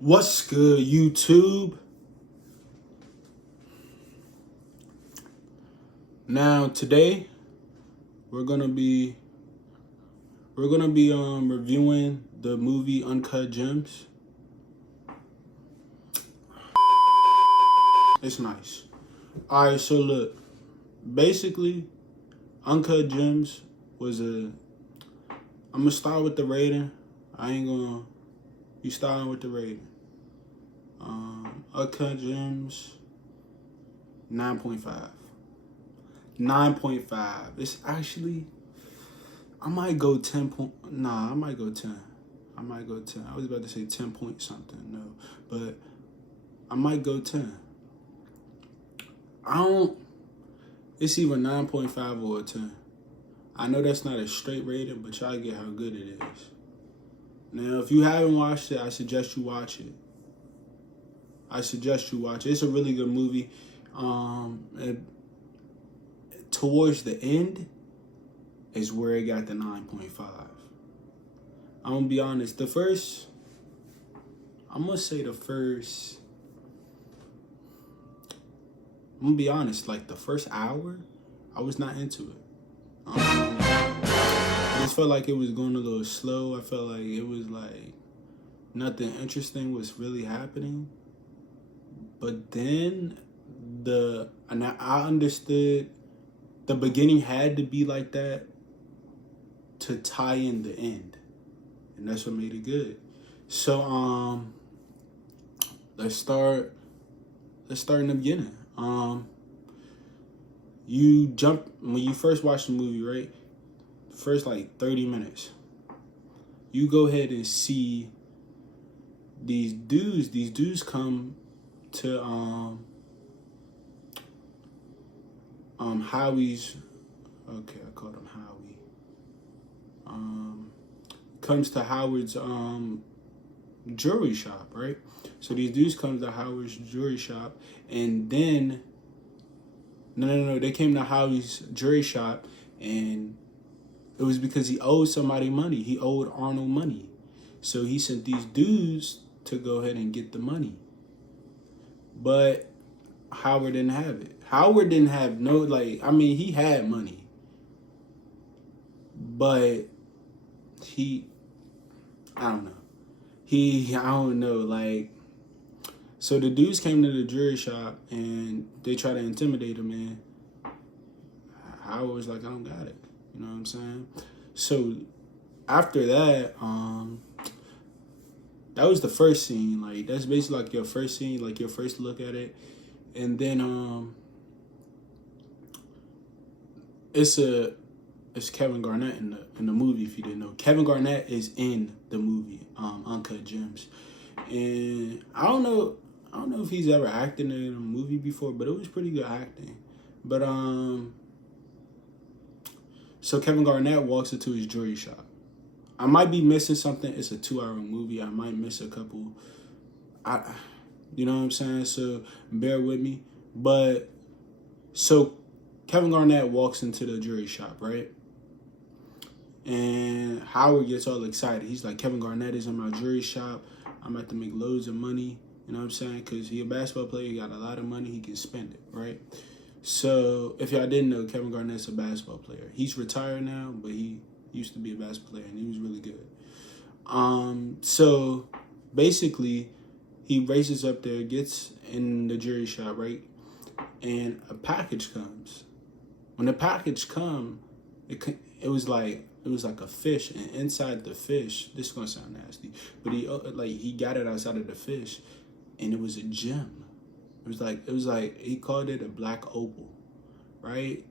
What's good, YouTube? Now today we're gonna be reviewing the movie Uncut Gems. It's nice. Alright, so look, basically Uncut Gems was I'm gonna start with the rating. I ain't gonna be starting with the rating. Uncut Gems 9.5. 9.5. It's actually, I might go 10 point. Nah, I might go 10. I might go 10. I was about to say 10 point something. No, but I might go 10. It's either 9.5 or a 10. I know that's not a straight rating, but y'all get how good it is. Now, if you haven't watched it, I suggest you watch it. It's a really good movie. And towards the end is where it got the 9.5. I'm gonna be honest. I'm gonna be honest. Like the first hour, I was not into it. I just felt like it was going a little slow. I felt like it was like nothing interesting was really happening. But then I understood the beginning had to be like that to tie in the end. And that's what made it good. So let's start in the beginning. When you first watch the movie, right? First like 30 minutes. You go ahead and see these dudes come to Howie's, okay, I called him Howie. Comes to Howard's jewelry shop, right? So these dudes come to Howard's jewelry shop, and then no, they came to Howie's jewelry shop, and it was because he owed somebody money. He owed Arnold money, so he sent these dudes to go ahead and get the money. But Howard didn't have it. Howard didn't have he had money. But I don't know, so the dudes came to the jewelry shop and they tried to intimidate him, and Howard was like, I don't got it. You know what I'm saying? So after that, that was the first scene. Like, that's basically like your first scene, like your first look at it. And then it's Kevin Garnett in the movie. If you didn't know, Kevin Garnett is in the movie Uncut Gems, and I don't know if he's ever acted in a movie before, but it was pretty good acting. But so Kevin Garnett walks into his jewelry shop. I might be missing something. It's a 2-hour movie. I might miss a couple. You know what I'm saying? So bear with me. But so Kevin Garnett walks into the jewelry shop, right? And Howard gets all excited. He's like, Kevin Garnett is in my jewelry shop. I'm about to make loads of money. You know what I'm saying? Because he's a basketball player. He got a lot of money. He can spend it, right? So if y'all didn't know, Kevin Garnett's a basketball player. He's retired now, but he used to be a basketball player, and he was really good. So basically, he races up there, gets in the jewelry shop, right? And a package comes. When the package come, it was like a fish, and inside the fish, this is gonna sound nasty, but he got it outside of the fish, and it was a gem. It was like he called it a black opal, right?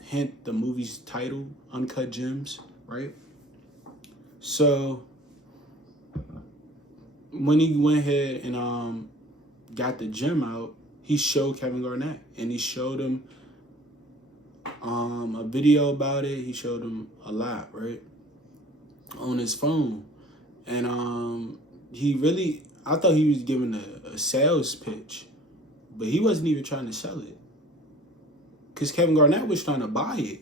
Hint the movie's title, Uncut Gems, right? So when he went ahead and got the gem out, he showed Kevin Garnett, and he showed him a video about it. He showed him a lot, right, on his phone. And I thought he was giving a sales pitch, but he wasn't even trying to sell it, because Kevin Garnett was trying to buy it.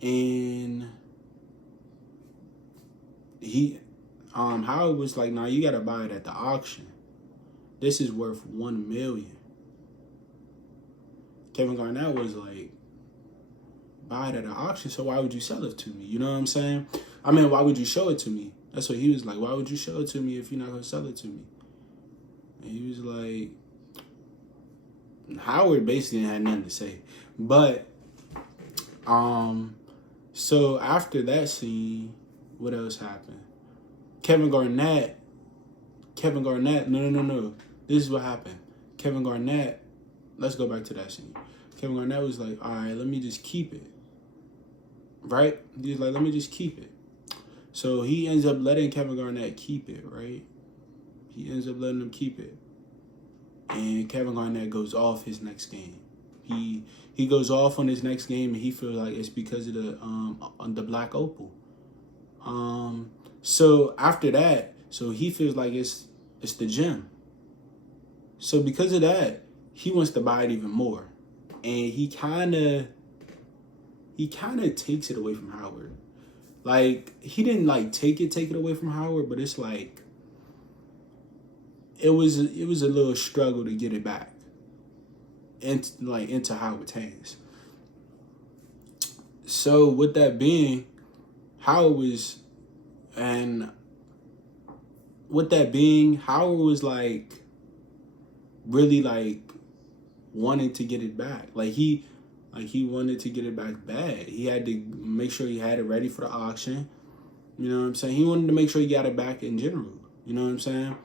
And Howard was like, nah, you gotta buy it at the auction. This is worth $1 million. Kevin Garnett was like, buy it at an auction, so why would you sell it to me? You know what I'm saying? I mean, why would you show it to me? That's what he was like. Why would you show it to me if you're not gonna sell it to me? And he was like, Howard basically had nothing to say. But so after that scene, what else happened? Kevin Garnett, no. This is what happened. Kevin Garnett, let's go back to that scene. Kevin Garnett was like, all right, let me just keep it. Right? He was like, let me just keep it. So he ends up letting Kevin Garnett keep it, right? He ends up letting him keep it. And Kevin Garnett goes off his next game. He goes off on his next game, and he feels like it's because of the Black Opal. So after that, so he feels like it's the gem. So because of that, he wants to buy it even more, and he kind of takes it away from Howard. Like, he didn't like take it away from Howard, but it's like it was a little struggle to get it back into Howard's hands. So with that being, Howard was like really like wanting to get it back. He wanted to get it back bad. He had to make sure he had it ready for the auction. You know what I'm saying? He wanted to make sure he got it back in general. You know what I'm saying?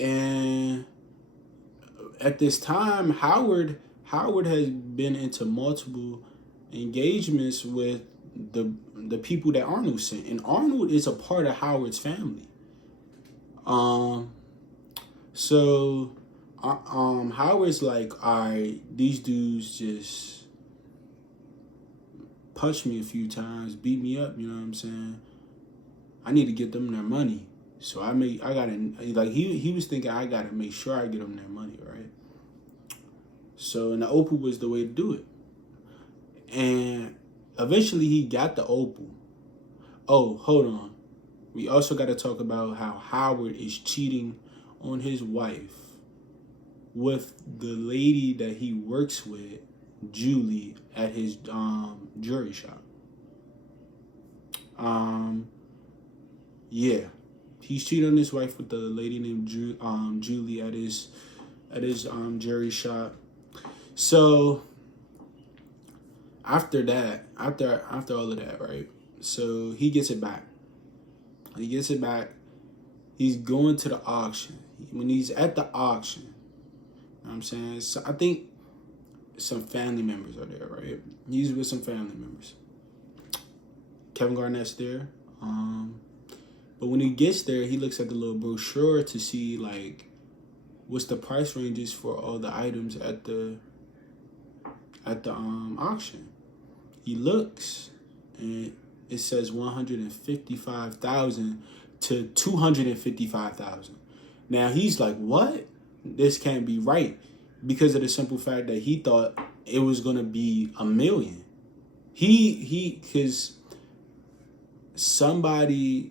And at this time, Howard has been into multiple engagements with the people that Arnold sent. And Arnold is a part of Howard's family. So Howard's like, all right, these dudes just punched me a few times, beat me up, you know what I'm saying? I need to get them their money. So he was thinking, I gotta make sure I get them their money, right? So, and the opal was the way to do it. And eventually he got the opal. Oh, hold on. We also got to talk about how Howard is cheating on his wife with the lady that he works with, Julie, at his jewelry shop. Yeah, he's cheating on his wife with the lady named Julie at his jewelry shop. So after that, after all of that, right? So he gets it back. He's going to the auction. When he's at the auction, you know what I'm saying? So I think some family members are there, right? He's with some family members. Kevin Garnett's there. But when he gets there, he looks at the little brochure to see like what's the price ranges for all the items at the auction. He looks and it says $155,000 to $255,000. Now he's like, what? This can't be right, because of the simple fact that he thought it was gonna be $1 million. Because somebody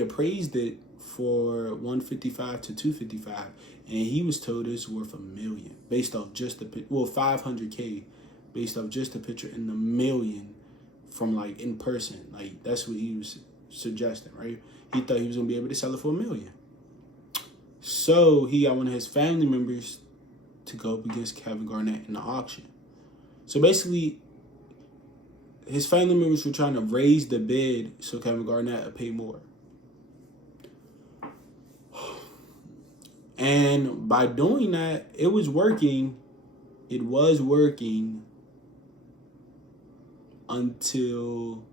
appraised it for 155 to 255, and he was told it's worth $1 million based off just the 500K based off just the picture, and $1 million from like in person. Like that's what he was suggesting, right? He thought he was gonna be able to sell it for $1 million. So he got one of his family members to go up against Kevin Garnett in the auction. So basically, his family members were trying to raise the bid so Kevin Garnett would pay more. And by doing that, it was working. It was working until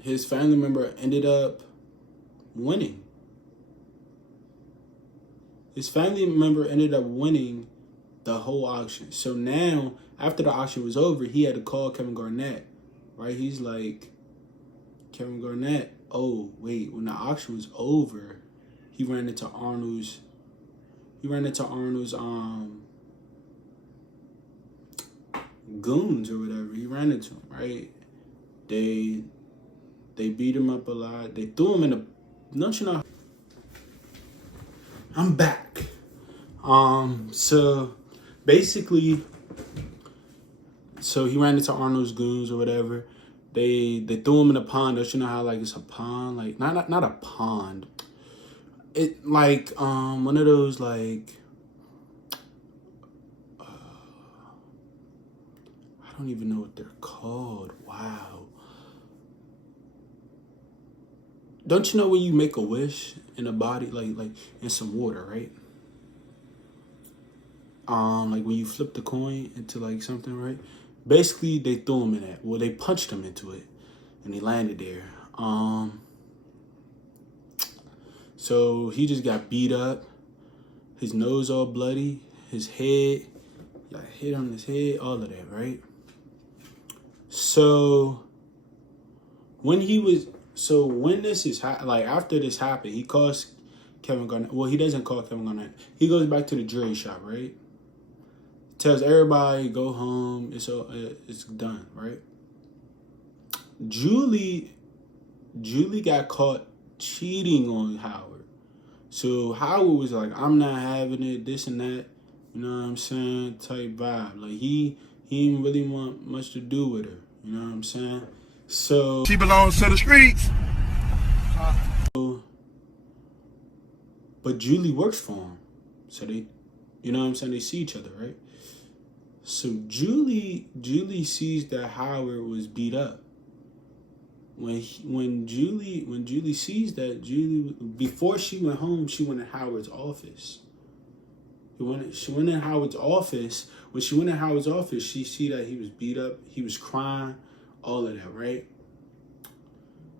his family member ended up winning. His family member ended up winning the whole auction. So now, after the auction was over, he had to call Kevin Garnett, right? He's like, Kevin Garnett, oh, wait, when the auction was over, he ran into Arnold's goons or whatever. He ran into them, right? They beat him up a lot. They threw him in a, don't you know? I'm back. So basically, so he ran into Arnold's goons or whatever. They threw him in a pond. Don't you know how like it's a pond? Like not a pond. It like one of those like I don't even know what they're called. Wow. Don't you know when you make a wish in a body, like in some water, right? Like when you flip the coin into like something, right? Basically, they threw him in that. Well, they punched him into it, and he landed there. So he just got beat up. His nose all bloody. His head, got hit on his head. All of that, right? So when this is like after this happened, he calls Kevin Garnett. Well, he doesn't call Kevin Garnett. He goes back to the jury shop, right? Tells everybody go home. It's done, right? Julie got caught cheating on Howard. So Howard was like, I'm not having it, this and that. You know what I'm saying? Type vibe. Like he didn't really want much to do with her. You know what I'm saying? So she belongs to the streets. But Julie works for him. So they, you know what I'm saying? They see each other, right? So Julie sees that Howard was beat up. When Julie sees that, before she went home, she went to Howard's office. She went in Howard's office. When she went in Howard's office, she see that he was beat up, he was crying, all of that, right?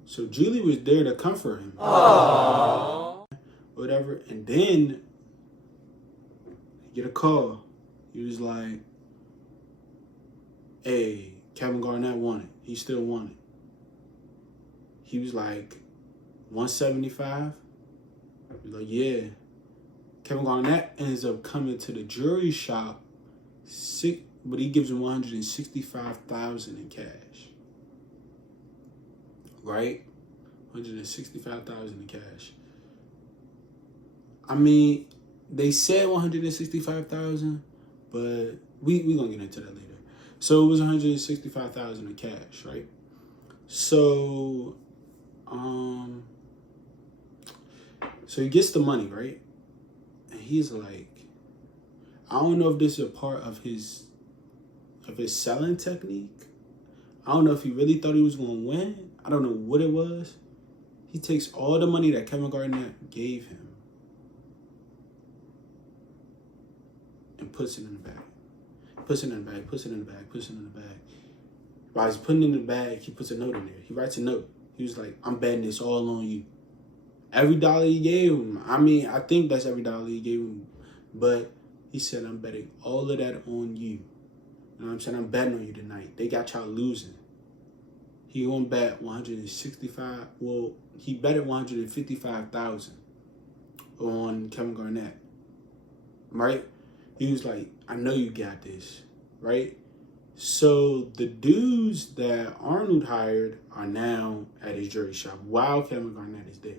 So Julie was there to comfort him. Aww. Whatever. And then he get a call. He was like, hey, Kevin Garnett won it. He still won it. He was like, 175? He was like, yeah. Kevin Garnett ends up coming to the jury shop, but he gives him $165,000 in cash. Right? $165,000 in cash. I mean, they said $165,000, but we gonna get into that later. So it was $165,000 in cash, right? So so he gets the money, right? And he's like, I don't know if this is a part of his selling technique. I don't know if he really thought he was going to win. I don't know what it was. He takes all the money that Kevin Garnett gave him and puts it in the bag. Puts it in the bag, puts it in the bag, puts it in the bag. While he's putting it in the bag, he puts a note in there. He writes a note. He was like, I'm betting this all on you. Every dollar he gave him, I mean, I think that's every dollar he gave him. But he said, I'm betting all of that on you. You know what I'm saying? I'm betting on you tonight. They got y'all losing. He gonna bet 165. Well, he betted 155,000 on Kevin Garnett. Right? He was like, I know you got this. Right? So the dudes that Arnold hired are now at his jury shop while Kevin Garnett is there.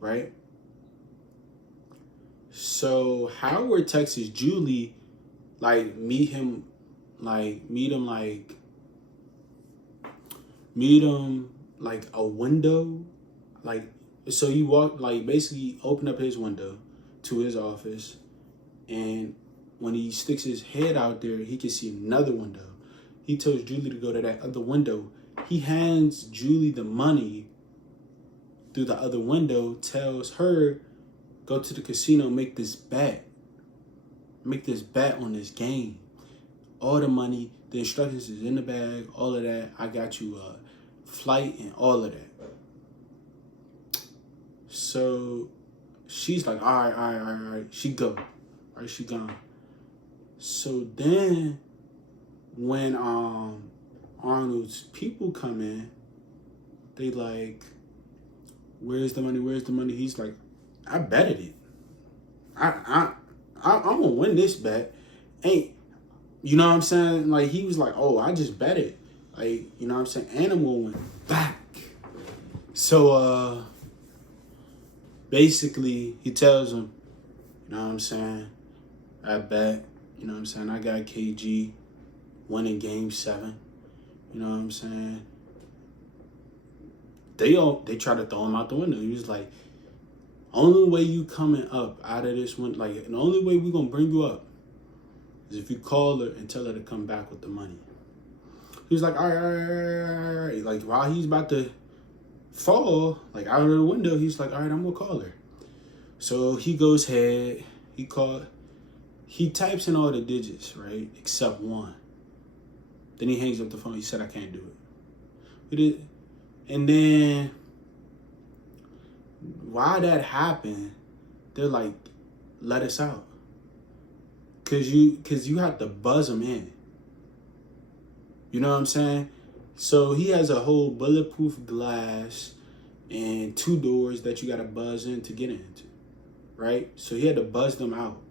Right? So Howard texts Julie, like meet him like a window, like, so you walk, like basically open up his window to his office, and when he sticks his head out there, he can see another window. He tells Julie to go to that other window. He hands Julie the money through the other window, tells her, go to the casino, make this bet on this game. All the money, the instructions is in the bag, all of that. I got you a flight and all of that. So she's like, all right. She go. All right, she gone. So then when Arnold's people come in, they like, where's the money? He's like, I betted it. I'm gonna win this bet. You know what I'm saying? Like, he was like, oh, I just bet it. Like, you know what I'm saying? Animal went back. So, basically, he tells him, you know what I'm saying? I bet, you know what I'm saying? I got KG winning game 7. You know what I'm saying? They try to throw him out the window. He was like, only way you coming up out of this one, like, the only way we gonna bring you up is if you call her and tell her to come back with the money. He was like, all right. Like, while he's about to fall, like, out of the window, he's like, all right, I'm gonna call her. So he goes ahead, he types in all the digits, right, except 1. Then he hangs up the phone. He said, I can't do it. And then, while that happened, they're like, let us out. Cause you have to buzz them in. You know what I'm saying? So he has a whole bulletproof glass and 2 doors that you gotta buzz in to get into. Right? So he had to buzz them out.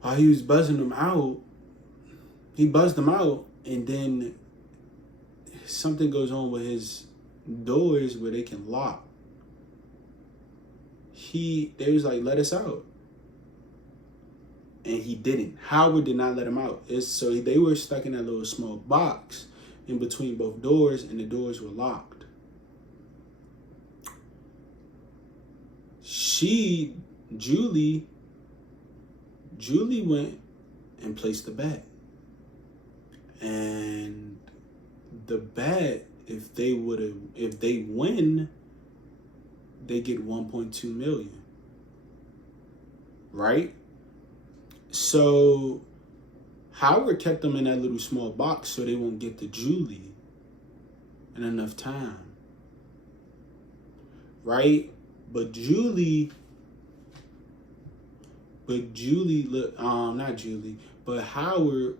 While he was buzzing them out, he buzzed them out, and then something goes on with his doors where they can lock. They was like, let us out. And he didn't. Howard did not let him out. So they were stuck in that little small box in between both doors, and the doors were locked. Julie went and placed the bet. And the bet, if they win, they get 1.2 million. Right? So Howard kept them in that little small box so they won't get to Julie in enough time. Right? But Howard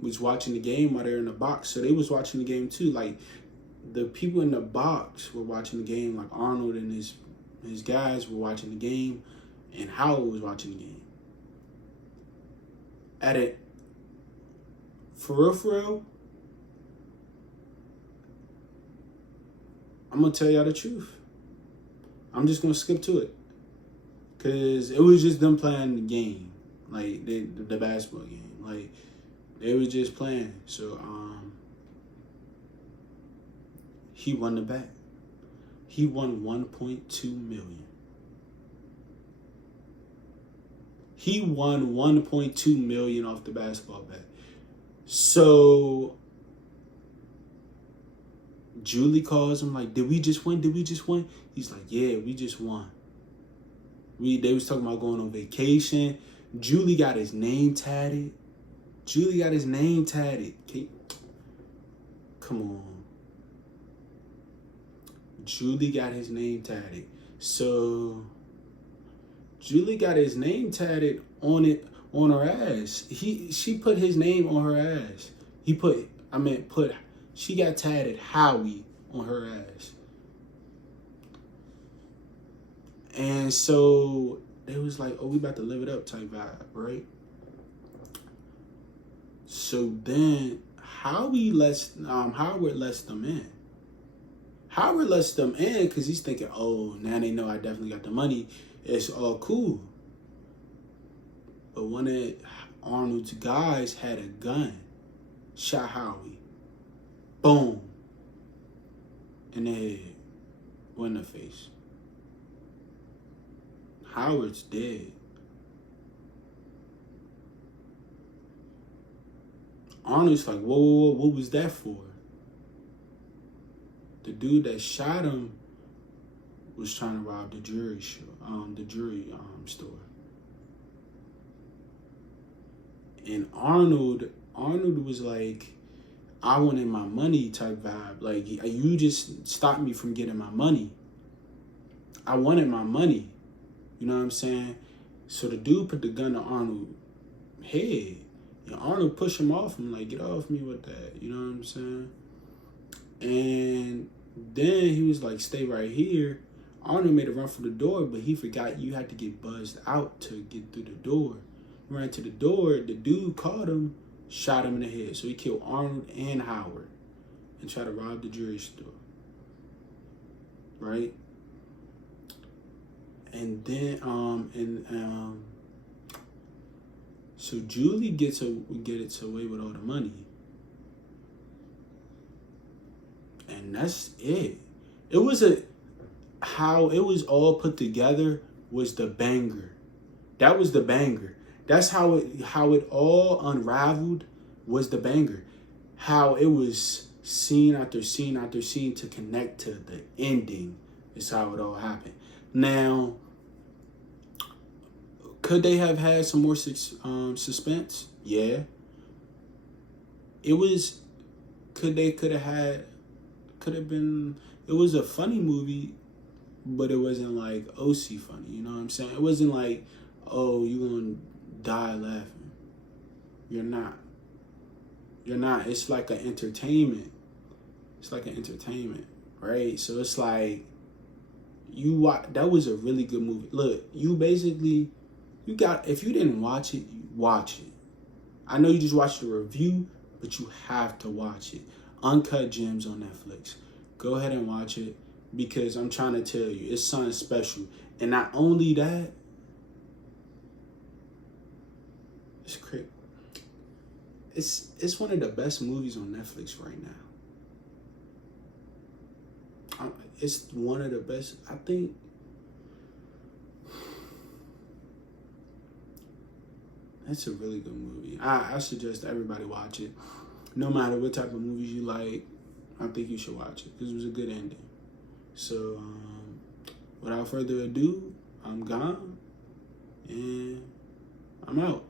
was watching the game while they're in the box. So they was watching the game too. Like, the people in the box were watching the game. Like, Arnold and his guys were watching the game, and Howard was watching the game. For real, I'm going to tell y'all the truth. I'm just going to skip to it. Because it was just them playing the game. Like, the basketball game. Like, they were just playing. So, he won the bet. He won 1.2 million. He won 1.2 million off the basketball bet. So Julie calls him like, did we just win? He's like, yeah, we just won. They was talking about going on vacation. Julie got his name tatted. Come on. Julie got his name tatted. So Julie got his name tatted on her ass. She put his name on her ass. She got tatted Howie on her ass. And so it was like, oh, we about to live it up type vibe, right? So then Howard lets them in. Howard lets them in because he's thinking, oh, now they know I definitely got the money. It's all cool. But one of Arnold's guys had a gun, shot Howie. Boom. In the head. Or in the face. Howard's dead. Arnold's like, whoa, what was that for? The dude that shot him was trying to rob the jewelry store. And Arnold was like, I wanted my money type vibe. Like, you just stopped me from getting my money. I wanted my money. You know what I'm saying? So the dude put the gun to Arnold's head. And Arnold pushed him off him, like, get off me with that. You know what I'm saying? And then he was like, stay right here. Arnold made a run for the door, but he forgot you had to get buzzed out to get through the door. ran to the door. The dude caught him, shot him in the head. So he killed Arnold and Howard and tried to rob the jewelry store. Right? And then, so Julie gets away with all the money. And that's it. It was how it was all put together was the banger. That was the banger. That's how it all unraveled was the banger. How it was scene after scene after scene to connect to the ending is how it all happened. Now, could they have had some more suspense? Yeah. It was a funny movie, but it wasn't like OC funny, you know what I'm saying? It wasn't like, oh, you're gonna die laughing. You're not. It's like an entertainment. Right? So it's like, that was a really good movie. Look, if you didn't watch it, watch it. I know you just watched the review, but you have to watch it. Uncut Gems on Netflix. Go ahead and watch it, because I'm trying to tell you, it's something special. And not only that, it's one of the best movies on Netflix right now. It's one of the best, I think. It's a really good movie. I suggest everybody watch it. No matter what type of movies you like, I think you should watch it, because it was a good ending. So, without further ado, I'm gone, and I'm out.